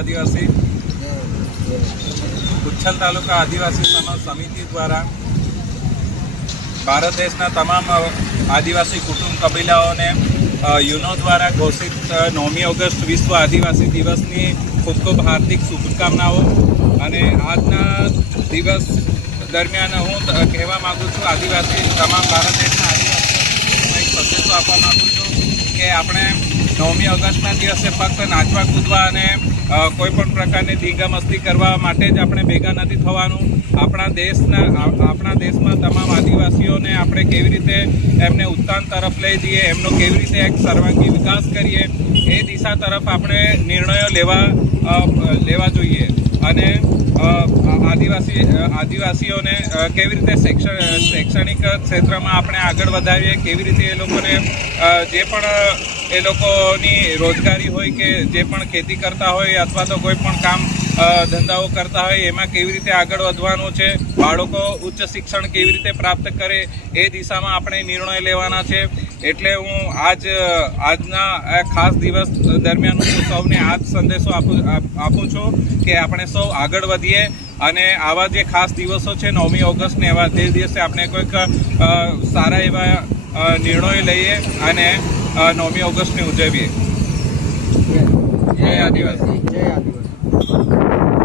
આદિવાસી ઉચ્છલ તાલુકા આદિવાસી સમાજ સમિતિ દ્વારા ભારત દેશના તમામ આદિવાસી કુટુંબ કબીલાઓને યુનો દ્વારા ઘોષિત 9મી ઓગસ્ટ વિશ્વ આદિવાસી દિવસની ખૂબ ખૂબ હાર્દિક શુભકામનાઓ। અને આજના દિવસ દરમિયાન હું કહેવા માગું છું, આદિવાસી તમામ ભારત દેશના આદિવાસીઓને એક સંદેશો આપવા માગું છું કે આપણે 9મી ઓગસ્ટના દિવસે ફક્ત નાચવા કૂદવા અને કોઈ પણ પ્રકારની ધીંગામસ્તી કરવા માટે જ આપણે ભેગા નથી થવાનું। આપણા દેશમાં તમામ આદિવાસીઓને આપણે કેવી રીતે એમને ઉત્થાન તરફ લઈ જઈએ, એમનો કેવી રીતે એક સર્વાંગી વિકાસ કરીએ, એ દિશા તરફ આપણે નિર્ણયો લેવા જોઈએ। અને આદિવાસીઓને કેવી રીતે શૈક્ષણિક ક્ષેત્રમાં આપણે આગળ વધાવીએ, કેવી રીતે એ લોકોને જે પણ એ લોકોની રોજગારી હોય કે જે પણ ખેતી કરતા હોય અથવા તો કોઈ પણ કામ ધંધાઓ કરતા હોય એમાં કેવી રીતે આગળ વધવાનું છે, બાળકો ઉચ્ચ શિક્ષણ કેવી રીતે પ્રાપ્ત કરે એ દિશામાં આપણે નિર્ણય લેવાના છે। એટલે હું આજના ખાસ દિવસ દરમિયાન હું સૌને આ જ સંદેશો આપું છું કે આપણે સૌ આગળ વધીએ અને આવા જે ખાસ દિવસો છે 9મી ઓગસ્ટને, એવા તે દિવસે આપણે કોઈક સારા એવા નિર્ણયો લઈએ અને 9મી ઓગસ્ટને ઉજવીએ। જય આદિવાસી। જય આદિવાસી।